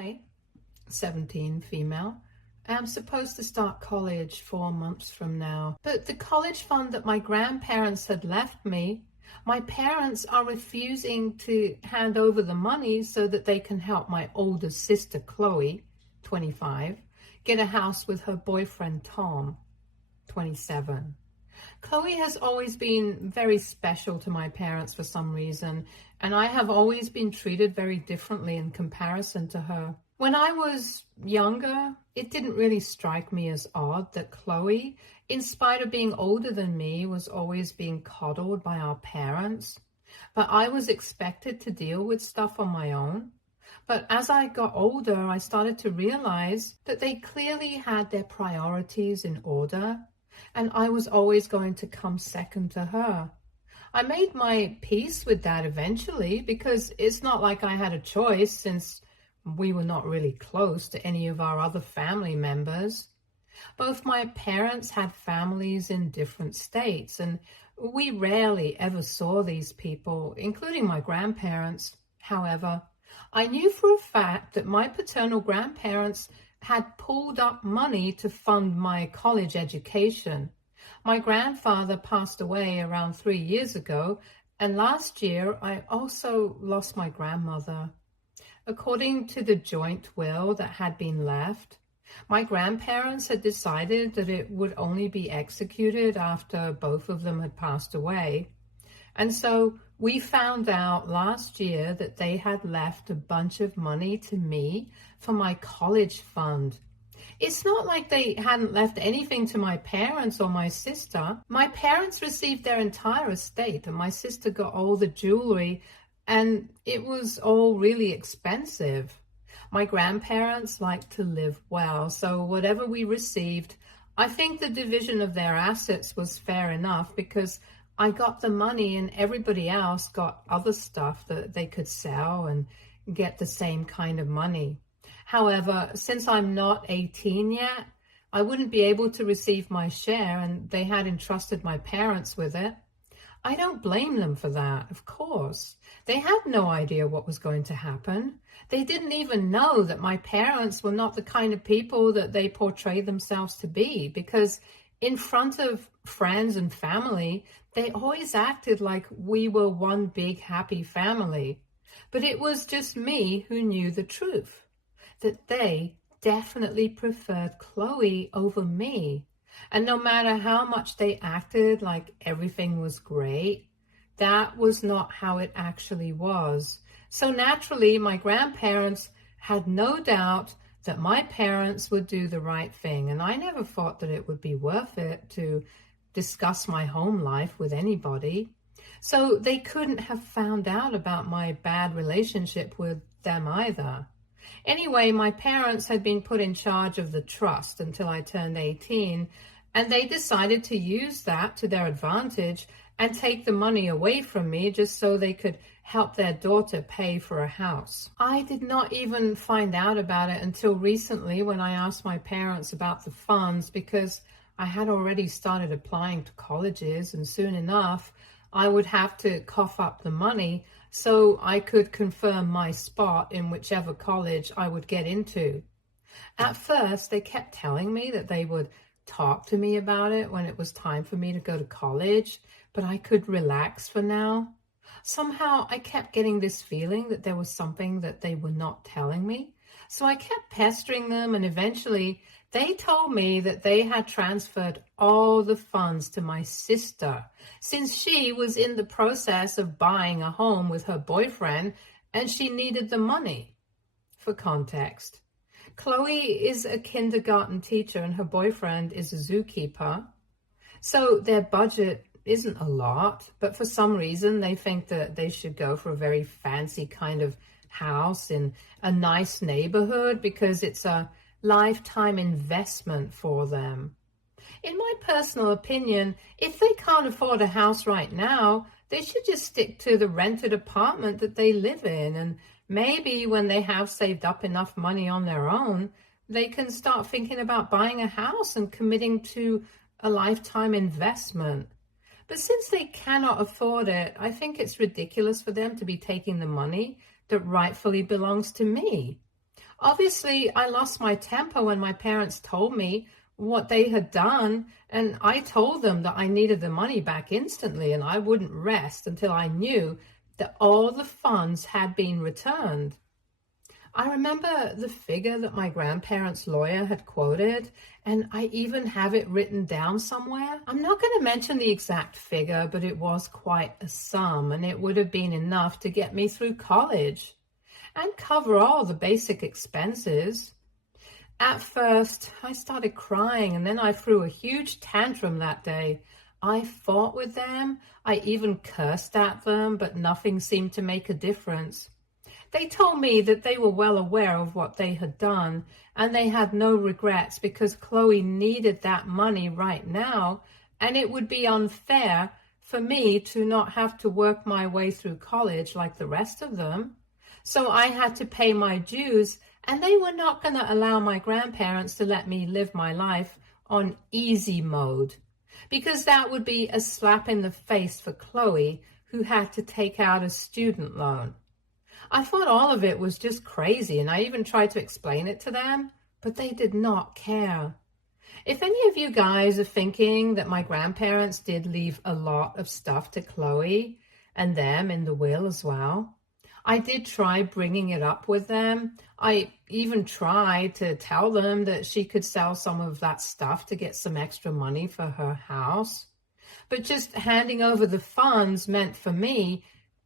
Hi, 17, female. I'm supposed to start college 4 months from now, but the college fund that my grandparents had left me, my parents are refusing to hand over the money so that they can help my older sister, Chloe, 25, get a house with her boyfriend, Tom, 27. Chloe has always been very special to my parents for some reason, and I have always been treated very differently in comparison to her. When I was younger, it didn't really strike me as odd that Chloe, in spite of being older than me, was always being coddled by our parents. But I was expected to deal with stuff on my own. But as I got older, I started to realize that they clearly had their priorities in order, and I was always going to come second to her. I made my peace with that eventually because it's not like I had a choice since we were not really close to any of our other family members. Both my parents had families in different states, and we rarely ever saw these people, including my grandparents. However, I knew for a fact that my paternal grandparents had pulled up money to fund my college education. My grandfather passed away around 3 years ago, and last year I also lost my grandmother. According to the joint will that had been left, my grandparents had decided that it would only be executed after both of them had passed away. And so we found out last year that they had left a bunch of money to me for my college fund. It's not like they hadn't left anything to my parents or my sister. My parents received their entire estate, and my sister got all the jewelry, and it was all really expensive. My grandparents liked to live well, so whatever we received, I think the division of their assets was fair enough because I got the money and everybody else got other stuff that they could sell and get the same kind of money. However, since I'm not 18 yet, I wouldn't be able to receive my share, and they had entrusted my parents with it. I don't blame them for that, of course. They had no idea what was going to happen. They didn't even know that my parents were not the kind of people that they portray themselves to be, because in front of friends and family, they always acted like we were one big happy family. But it was just me who knew the truth, that they definitely preferred Chloe over me. And no matter how much they acted like everything was great, that was not how it actually was. So naturally, my grandparents had no doubt that my parents would do the right thing. And I never thought that it would be worth it to discuss my home life with anybody. So they couldn't have found out about my bad relationship with them either. Anyway, my parents had been put in charge of the trust until I turned 18, and they decided to use that to their advantage and take the money away from me just so they could help their daughter pay for a house. I did not even find out about it until recently when I asked my parents about the funds, because I had already started applying to colleges, and soon enough I would have to cough up the money so I could confirm my spot in whichever college I would get into. At first, they kept telling me that they would talk to me about it when it was time for me to go to college, but I could relax for now. Somehow I kept getting this feeling that there was something that they were not telling me. So I kept pestering them, and eventually they told me that they had transferred all the funds to my sister since she was in the process of buying a home with her boyfriend and she needed the money. For context, Chloe is a kindergarten teacher and her boyfriend is a zookeeper. So their budget isn't a lot, but for some reason they think that they should go for a very fancy kind of house in a nice neighborhood because it's a lifetime investment for them. In my personal opinion, if they can't afford a house right now, they should just stick to the rented apartment that they live in, and maybe when they have saved up enough money on their own, they can start thinking about buying a house and committing to a lifetime investment. But since they cannot afford it, I think it's ridiculous for them to be taking the money that rightfully belongs to me. Obviously, I lost my temper when my parents told me what they had done, and I told them that I needed the money back instantly and I wouldn't rest until I knew that all the funds had been returned. I remember the figure that my grandparents' lawyer had quoted, and I even have it written down somewhere. I'm not going to mention the exact figure, but it was quite a sum, and it would have been enough to get me through college and cover all the basic expenses. At first, I started crying, and then I threw a huge tantrum that day. I fought with them. I even cursed at them, but nothing seemed to make a difference. They told me that they were well aware of what they had done, and they had no regrets because Chloe needed that money right now, and it would be unfair for me to not have to work my way through college like the rest of them. So I had to pay my dues, and they were not going to allow my grandparents to let me live my life on easy mode, because that would be a slap in the face for Chloe, who had to take out a student loan. I thought all of it was just crazy, and I even tried to explain it to them, but they did not care. If any of you guys are thinking that my grandparents did leave a lot of stuff to Chloe and them in the will as well, I did try bringing it up with them. I even tried to tell them that she could sell some of that stuff to get some extra money for her house. But just handing over the funds meant for me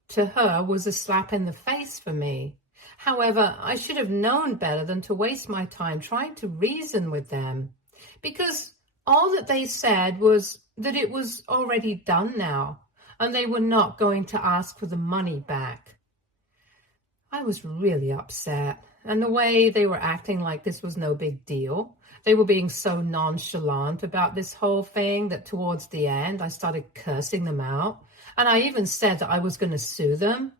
to her was a slap in the face for me. However, I should have known better than to waste my time trying to reason with them, because all that they said was that it was already done now, and they were not going to ask for the money back. I was really upset, and the way they were acting like this was no big deal. They were being so nonchalant about this whole thing that towards the end I started cursing them out. And I even said that I was going to sue them.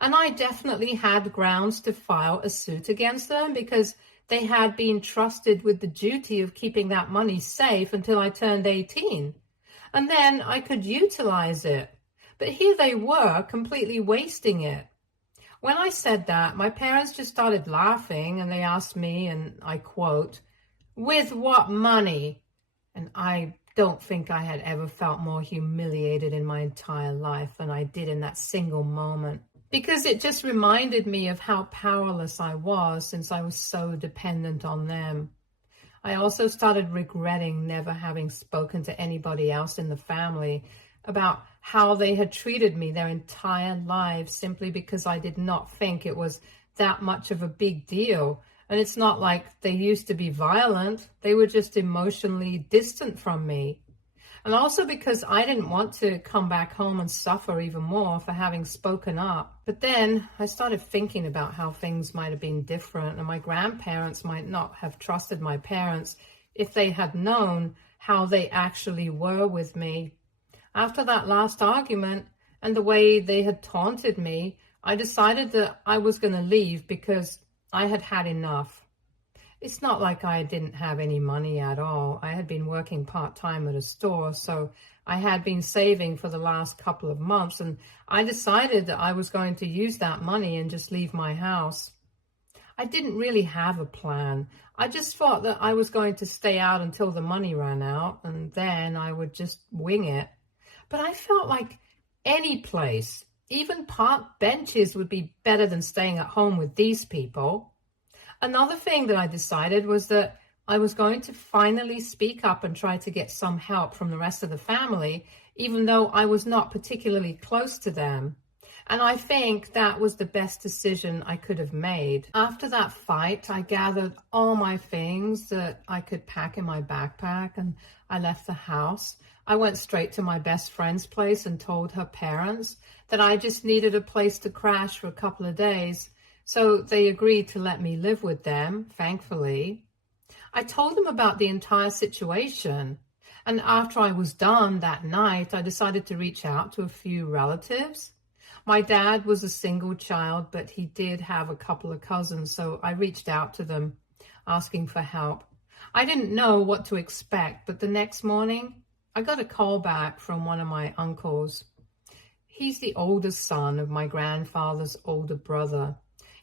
And I definitely had grounds to file a suit against them because they had been trusted with the duty of keeping that money safe until I turned 18. And then I could utilize it. But here they were, completely wasting it. When I said that, my parents just started laughing, and they asked me, and I quote, "With what money?" And I don't think I had ever felt more humiliated in my entire life than I did in that single moment, because it just reminded me of how powerless I was since I was so dependent on them. I also started regretting never having spoken to anybody else in the family about how they had treated me their entire lives simply because I did not think it was that much of a big deal. And it's not like they used to be violent. They were just emotionally distant from me. And also because I didn't want to come back home and suffer even more for having spoken up. But then I started thinking about how things might have been different, and my grandparents might not have trusted my parents if they had known how they actually were with me. After that last argument and the way they had taunted me, I decided that I was going to leave because I had had enough. It's not like I didn't have any money at all. I had been working part-time at a store, so I had been saving for the last couple of months, and I decided that I was going to use that money and just leave my house. I didn't really have a plan. I just thought that I was going to stay out until the money ran out, and then I would just wing it. But I felt like any place, even park benches, would be better than staying at home with these people. Another thing that I decided was that I was going to finally speak up and try to get some help from the rest of the family, even though I was not particularly close to them. And I think that was the best decision I could have made. After that fight, I gathered all my things that I could pack in my backpack, and I left the house. I went straight to my best friend's place and told her parents that I just needed a place to crash for a couple of days. So they agreed to let me live with them, thankfully. I told them about the entire situation. And after I was done that night, I decided to reach out to a few relatives. My dad was a single child, but he did have a couple of cousins, so I reached out to them, asking for help. I didn't know what to expect, but the next morning, I got a call back from one of my uncles. He's the oldest son of my grandfather's older brother.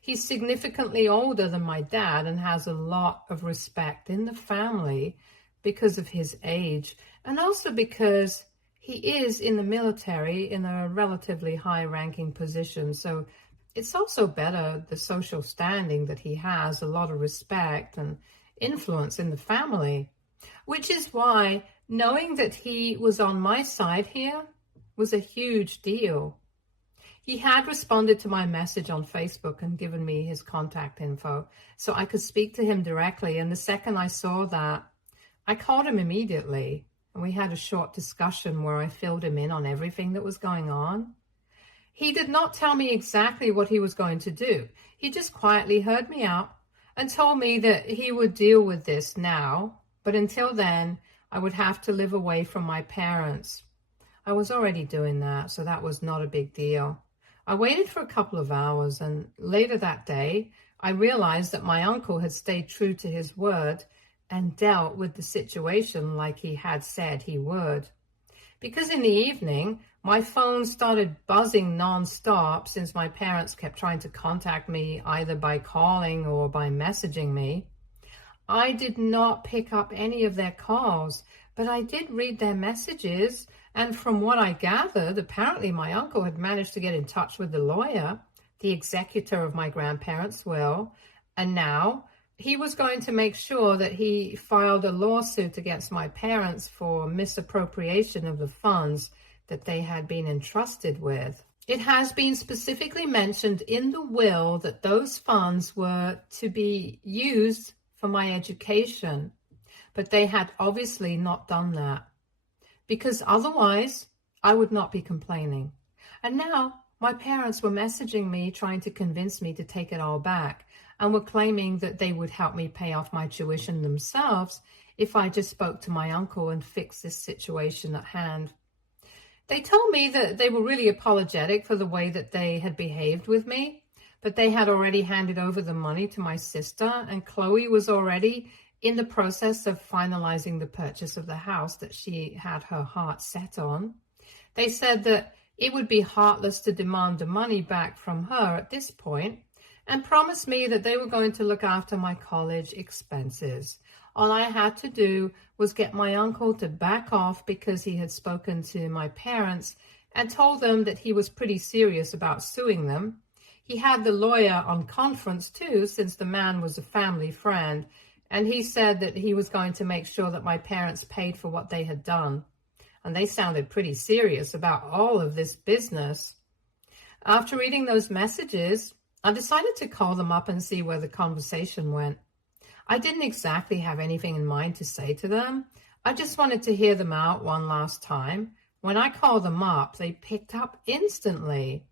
He's significantly older than my dad and has a lot of respect in the family because of his age, and also because he is in the military in a relatively high-ranking position. So it's also better, the social standing that he has, a lot of respect and influence in the family, which is why knowing that he was on my side here was a huge deal. He had responded to my message on Facebook and given me his contact info so I could speak to him directly. And the second I saw that, I called him immediately and we had a short discussion where I filled him in on everything that was going on. He did not tell me exactly what he was going to do. He just quietly heard me out and told me that he would deal with this now, but until then, I would have to live away from my parents. I was already doing that, so that was not a big deal. I waited for a couple of hours, and later that day, I realized that my uncle had stayed true to his word and dealt with the situation like he had said he would. Because in the evening, my phone started buzzing non-stop since my parents kept trying to contact me either by calling or by messaging me. I did not pick up any of their calls, but I did read their messages, and from what I gathered, apparently my uncle had managed to get in touch with the lawyer, the executor of my grandparents' will, and now he was going to make sure that he filed a lawsuit against my parents for misappropriation of the funds that they had been entrusted with. It has been specifically mentioned in the will that those funds were to be used for my education, but they had obviously not done that, because otherwise I would not be complaining. And now my parents were messaging me trying to convince me to take it all back, and were claiming that they would help me pay off my tuition themselves if I just spoke to my uncle and fixed this situation at hand. They told me that they were really apologetic for the way that they had behaved with me, but they had already handed over the money to my sister, and Chloe was already in the process of finalizing the purchase of the house that she had her heart set on. They said that it would be heartless to demand the money back from her at this point, and promised me that they were going to look after my college expenses. All I had to do was get my uncle to back off because he had spoken to my parents and told them that he was pretty serious about suing them. He had the lawyer on conference too, since the man was a family friend, and he said that he was going to make sure that my parents paid for what they had done. And they sounded pretty serious about all of this business. After reading those messages, I decided to call them up and see where the conversation went. I didn't exactly have anything in mind to say to them. I just wanted to hear them out one last time. When I called them up, they picked up instantly.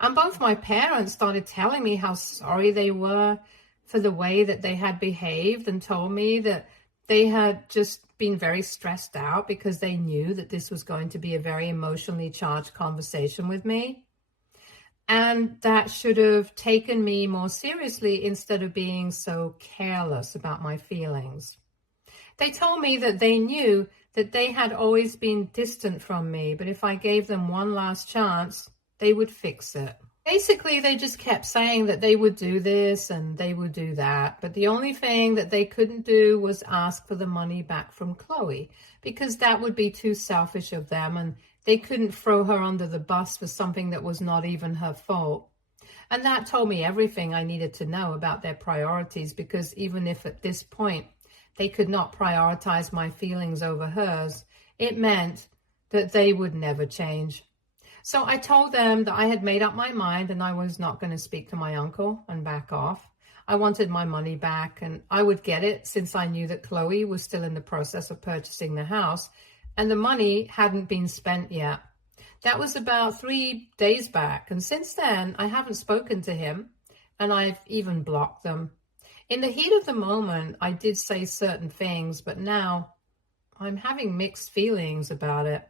And both my parents started telling me how sorry they were for the way that they had behaved, and told me that they had just been very stressed out because they knew that this was going to be a very emotionally charged conversation with me. And that should have taken me more seriously instead of being so careless about my feelings. They told me that they knew that they had always been distant from me, but if I gave them one last chance, they would fix it. Basically, they just kept saying that they would do this and they would do that, but the only thing that they couldn't do was ask for the money back from Chloe, because that would be too selfish of them, and they couldn't throw her under the bus for something that was not even her fault. And that told me everything I needed to know about their priorities, because even if at this point they could not prioritize my feelings over hers, it meant that they would never change. So I told them that I had made up my mind and I was not going to speak to my uncle and back off. I wanted my money back, and I would get it since I knew that Chloe was still in the process of purchasing the house and the money hadn't been spent yet. That was about 3 days back, and since then I haven't spoken to him, and I've even blocked them. In the heat of the moment, I did say certain things, but now I'm having mixed feelings about it.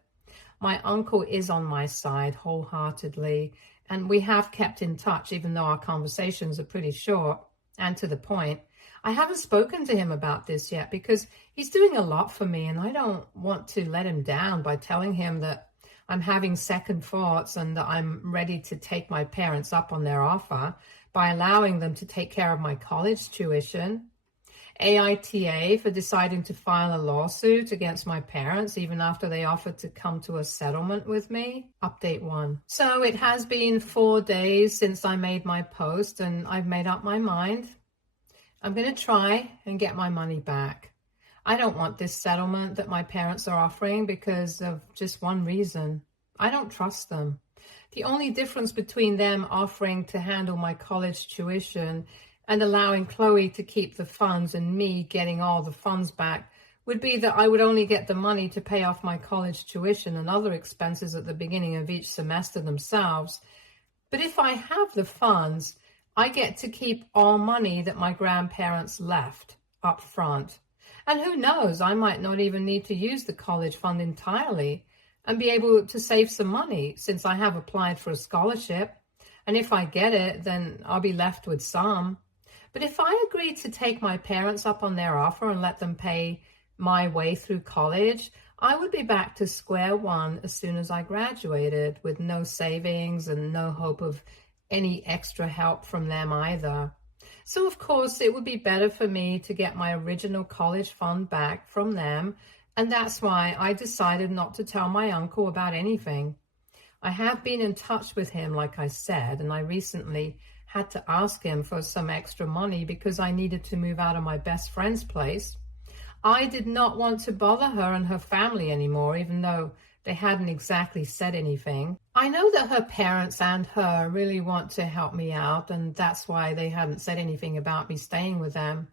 My uncle is on my side wholeheartedly, and we have kept in touch, even though our conversations are pretty short and to the point. I haven't spoken to him about this yet because he's doing a lot for me, and I don't want to let him down by telling him that I'm having second thoughts and that I'm ready to take my parents up on their offer by allowing them to take care of my college tuition. AITA for deciding to file a lawsuit against my parents even after they offered to come to a settlement with me. Update 1. So it has been 4 days since I made my post, and I've made up my mind. I'm going to try and get my money back. I don't want this settlement that my parents are offering because of just one reason. I don't trust them. The only difference between them offering to handle my college tuition and allowing Chloe to keep the funds and me getting all the funds back would be that I would only get the money to pay off my college tuition and other expenses at the beginning of each semester themselves. But if I have the funds, I get to keep all money that my grandparents left up front. And who knows, I might not even need to use the college fund entirely and be able to save some money since I have applied for a scholarship. And if I get it, then I'll be left with some. But if I agreed to take my parents up on their offer and let them pay my way through college, I would be back to square one as soon as I graduated, with no savings and no hope of any extra help from them either. So of course it would be better for me to get my original college fund back from them, and that's why I decided not to tell my uncle about anything. I have been in touch with him, like I said, and I recently had to ask him for some extra money because I needed to move out of my best friend's place. I did not want to bother her and her family anymore, even though they hadn't exactly said anything. I know that her parents and her really want to help me out, and that's why they hadn't said anything about me staying with them.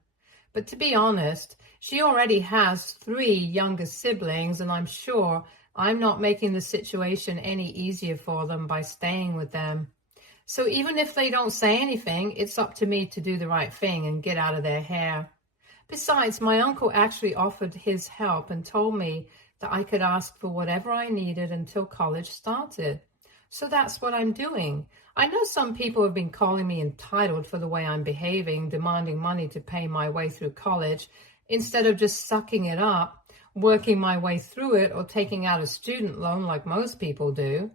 But to be honest, she already has 3 younger siblings, and I'm sure I'm not making the situation any easier for them by staying with them. So even if they don't say anything, it's up to me to do the right thing and get out of their hair. Besides, my uncle actually offered his help and told me that I could ask for whatever I needed until college started. So that's what I'm doing. I know some people have been calling me entitled for the way I'm behaving, demanding money to pay my way through college, instead of just sucking it up, working my way through it, or taking out a student loan like most people do.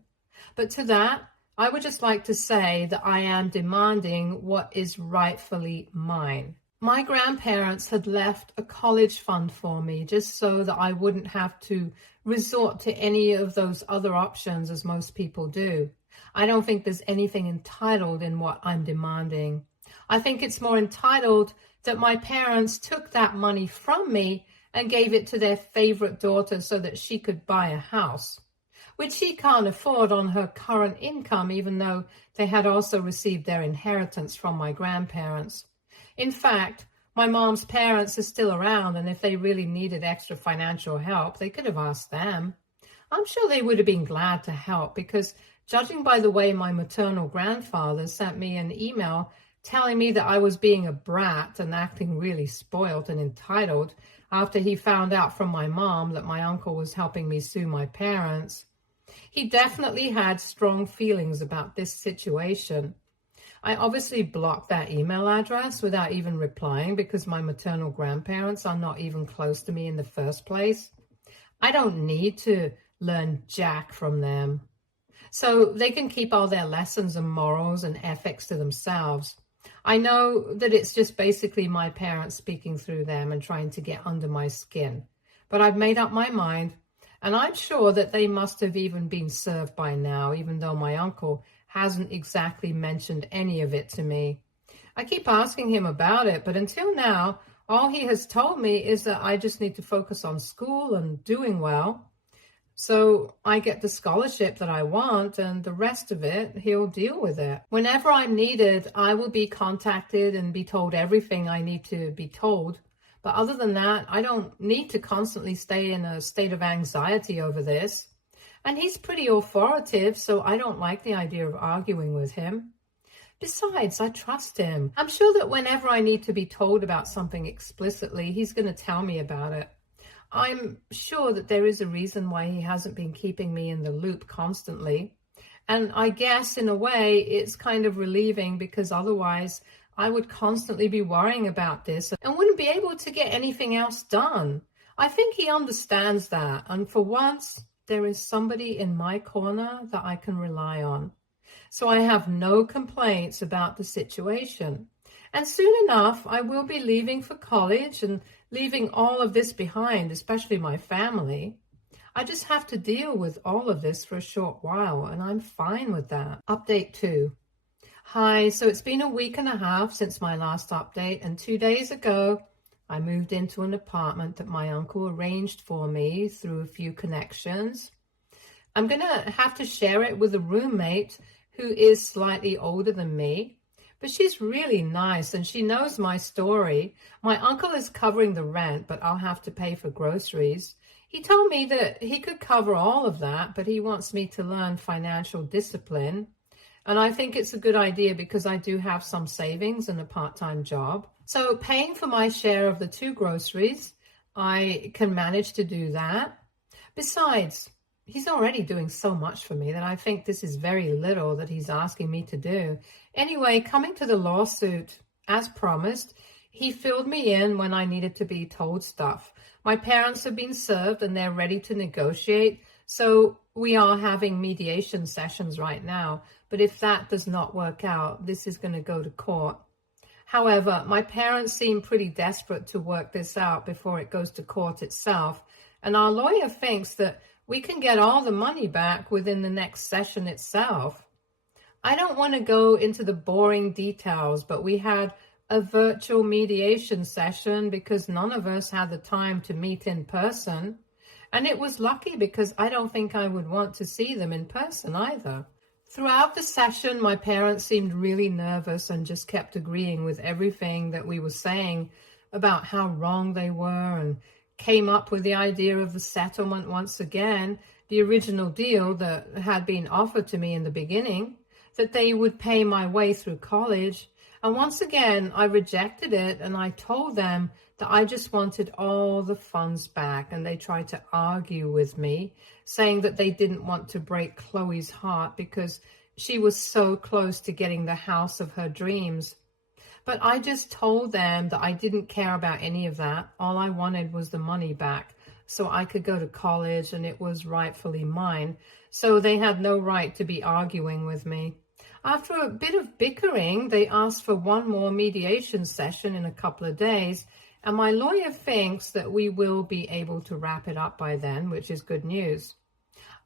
But to that, I would just like to say that I am demanding what is rightfully mine. My grandparents had left a college fund for me just so that I wouldn't have to resort to any of those other options as most people do. I don't think there's anything entitled in what I'm demanding. I think it's more entitled that my parents took that money from me and gave it to their favorite daughter so that she could buy a house, which she can't afford on her current income, even though they had also received their inheritance from my grandparents. In fact, my mom's parents are still around, and if they really needed extra financial help, they could have asked them. I'm sure they would have been glad to help because, judging by the way my maternal grandfather sent me an email telling me that I was being a brat and acting really spoilt and entitled after he found out from my mom that my uncle was helping me sue my parents, he definitely had strong feelings about this situation. I obviously blocked that email address without even replying because my maternal grandparents are not even close to me in the first place. I don't need to learn jack from them. So they can keep all their lessons and morals and ethics to themselves. I know that it's just basically my parents speaking through them and trying to get under my skin. But I've made up my mind, and I'm sure that they must have even been served by now, even though my uncle hasn't exactly mentioned any of it to me. I keep asking him about it, but until now, all he has told me is that I just need to focus on school and doing well. So I get the scholarship that I want, and the rest of it, he'll deal with it. Whenever I'm needed, I will be contacted and be told everything I need to be told. But other than that, I don't need to constantly stay in a state of anxiety over this. And he's pretty authoritative, so I don't like the idea of arguing with him. Besides, I trust him. I'm sure that whenever I need to be told about something explicitly, he's going to tell me about it. I'm sure that there is a reason why he hasn't been keeping me in the loop constantly. And I guess in a way it's kind of relieving because otherwise I would constantly be worrying about this and wouldn't be able to get anything else done. I think he understands that. And for once, there is somebody in my corner that I can rely on. So I have no complaints about the situation. And soon enough, I will be leaving for college and leaving all of this behind, especially my family. I just have to deal with all of this for a short while, and I'm fine with that. Update 2. Hi, so it's been a week and a half since my last update, and 2 days ago, I moved into an apartment that my uncle arranged for me through a few connections. I'm going to have to share it with a roommate who is slightly older than me, but she's really nice and she knows my story. My uncle is covering the rent, but I'll have to pay for groceries. He told me that he could cover all of that, but he wants me to learn financial discipline. And I think it's a good idea because I do have some savings and a part-time job. So paying for my share of the 2 groceries, I can manage to do that. Besides, he's already doing so much for me that I think this is very little that he's asking me to do. Anyway, coming to the lawsuit, as promised, he filled me in when I needed to be told stuff. My parents have been served and they're ready to negotiate. So we are having mediation sessions right now. But if that does not work out, this is going to go to court. However, my parents seem pretty desperate to work this out before it goes to court itself. And our lawyer thinks that we can get all the money back within the next session itself. I don't want to go into the boring details, but we had a virtual mediation session because none of us had the time to meet in person. And it was lucky because I don't think I would want to see them in person either. Throughout the session, my parents seemed really nervous and just kept agreeing with everything that we were saying about how wrong they were, and came up with the idea of the settlement once again, the original deal that had been offered to me in the beginning, that they would pay my way through college. And once again, I rejected it and I told them that I just wanted all the funds back, and they tried to argue with me, saying that they didn't want to break Chloe's heart because she was so close to getting the house of her dreams. But I just told them that I didn't care about any of that. All I wanted was the money back so I could go to college and it was rightfully mine. So they had no right to be arguing with me. After a bit of bickering, they asked for one more mediation session in a couple of days, and my lawyer thinks that we will be able to wrap it up by then, which is good news.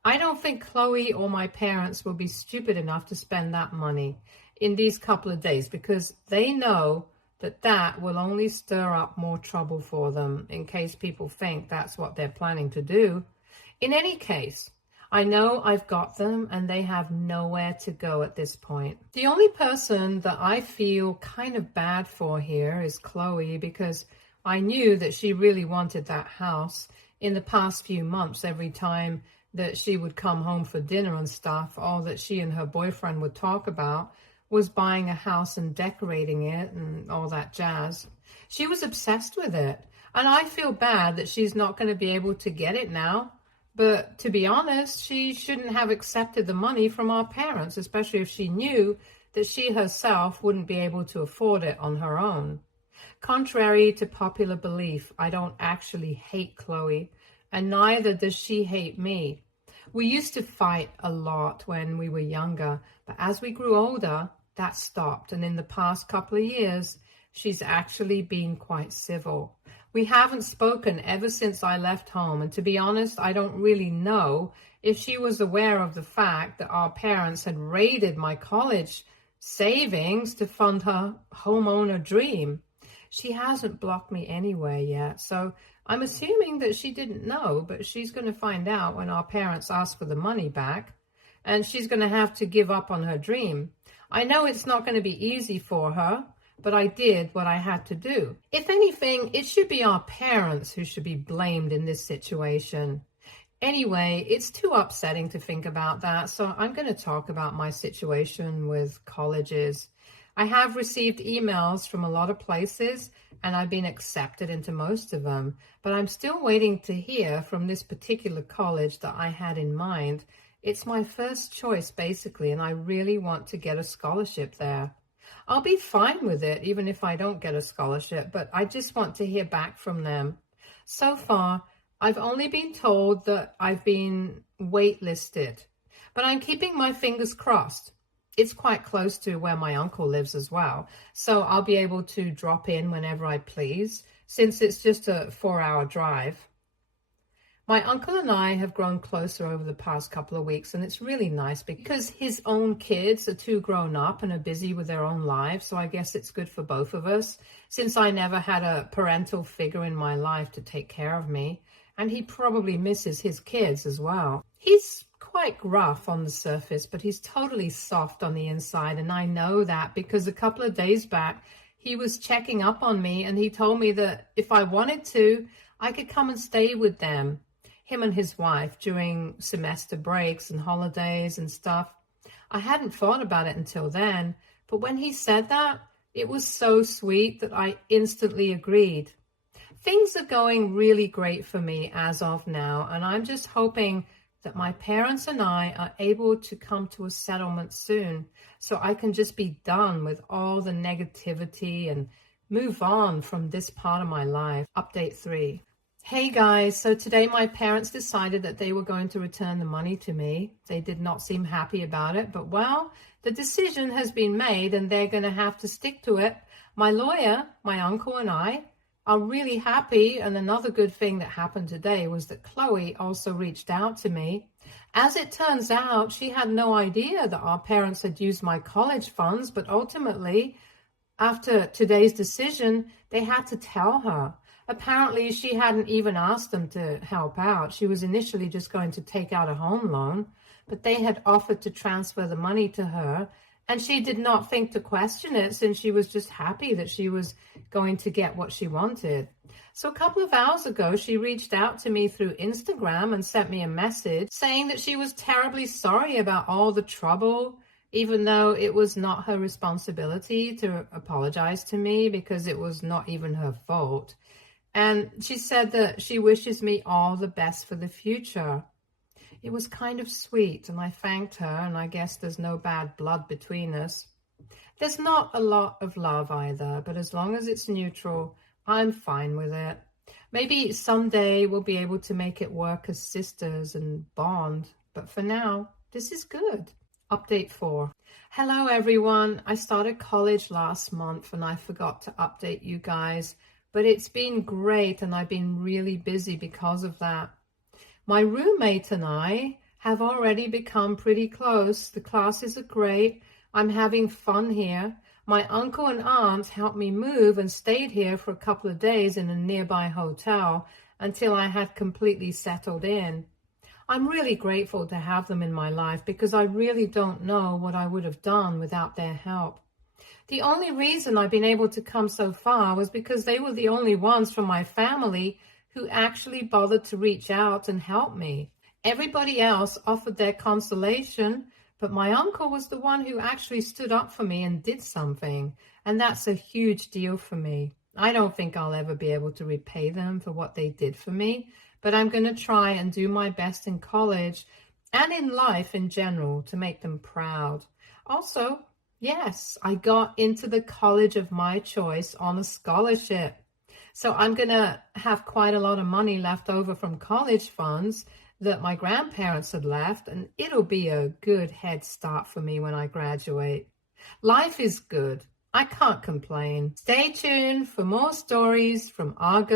I don't think Chloe or my parents will be stupid enough to spend that money in these couple of days because they know that that will only stir up more trouble for them in case people think that's what they're planning to do. In any case, I know I've got them and they have nowhere to go at this point. The only person that I feel kind of bad for here is Chloe, because I knew that she really wanted that house. In the past few months, every time that she would come home for dinner and stuff, all that she and her boyfriend would talk about was buying a house and decorating it and all that jazz. She was obsessed with it. And I feel bad that she's not going to be able to get it now. But to be honest, she shouldn't have accepted the money from our parents, especially if she knew that she herself wouldn't be able to afford it on her own. Contrary to popular belief, I don't actually hate Chloe, and neither does she hate me. We used to fight a lot when we were younger, but as we grew older, that stopped. And in the past couple of years, she's actually been quite civil. We haven't spoken ever since I left home, and to be honest, I don't really know if she was aware of the fact that our parents had raided my college savings to fund her homeowner dream. She hasn't blocked me anywhere yet, so I'm assuming that she didn't know, but she's going to find out when our parents ask for the money back, and she's going to have to give up on her dream. I know it's not going to be easy for her, but I did what I had to do. If anything, it should be our parents who should be blamed in this situation. Anyway, it's too upsetting to think about that, so I'm going to talk about my situation with colleges. I have received emails from a lot of places, and I've been accepted into most of them, but I'm still waiting to hear from this particular college that I had in mind. It's my first choice, basically, and I really want to get a scholarship there. I'll be fine with it, even if I don't get a scholarship, but I just want to hear back from them. So far, I've only been told that I've been waitlisted, but I'm keeping my fingers crossed. It's quite close to where my uncle lives as well. So I'll be able to drop in whenever I please, since it's just a 4-hour drive. My uncle and I have grown closer over the past couple of weeks, and it's really nice because his own kids are too grown up and are busy with their own lives. So I guess it's good for both of us, since I never had a parental figure in my life to take care of me. And he probably misses his kids as well. He's quite gruff on the surface, but he's totally soft on the inside. And I know that because a couple of days back, he was checking up on me and he told me that if I wanted to, I could come and stay with them, him and his wife, during semester breaks and holidays and stuff. I hadn't thought about it until then, but when he said that, it was so sweet that I instantly agreed. Things are going really great for me as of now, and I'm just hoping that my parents and I are able to come to a settlement soon so I can just be done with all the negativity and move on from this part of my life. Update 3. Hey guys, so today my parents decided that they were going to return the money to me. They did not seem happy about it, but well, the decision has been made and they're going to have to stick to it. My lawyer, my uncle and I are really happy, and another good thing that happened today was that Chloe also reached out to me. As it turns out, she had no idea that our parents had used my college funds, but ultimately, after today's decision, they had to tell her. Apparently, she hadn't even asked them to help out. She was initially just going to take out a home loan, but they had offered to transfer the money to her, and she did not think to question it since she was just happy that she was going to get what she wanted. So a couple of hours ago, she reached out to me through Instagram and sent me a message saying that she was terribly sorry about all the trouble, even though it was not her responsibility to apologize to me because it was not even her fault. And she said that she wishes me all the best for the future. It was kind of sweet, and I thanked her, and I guess there's no bad blood between us. There's not a lot of love either, but as long as it's neutral, I'm fine with it. Maybe someday we'll be able to make it work as sisters and bond, but for now, this is good. Update 4. Hello everyone. I started college last month and I forgot to update you guys. But it's been great and I've been really busy because of that. My roommate and I have already become pretty close. The classes are great. I'm having fun here. My uncle and aunt helped me move and stayed here for a couple of days in a nearby hotel until I had completely settled in. I'm really grateful to have them in my life because I really don't know what I would have done without their help. The only reason I've been able to come so far was because they were the only ones from my family who actually bothered to reach out and help me. Everybody else offered their consolation, but my uncle was the one who actually stood up for me and did something, and that's a huge deal for me. I don't think I'll ever be able to repay them for what they did for me, but I'm going to try and do my best in college and in life in general to make them proud. Also, yes, I got into the college of my choice on a scholarship. So I'm going to have quite a lot of money left over from college funds that my grandparents had left, and it'll be a good head start for me when I graduate. Life is good. I can't complain. Stay tuned for more stories from Argo.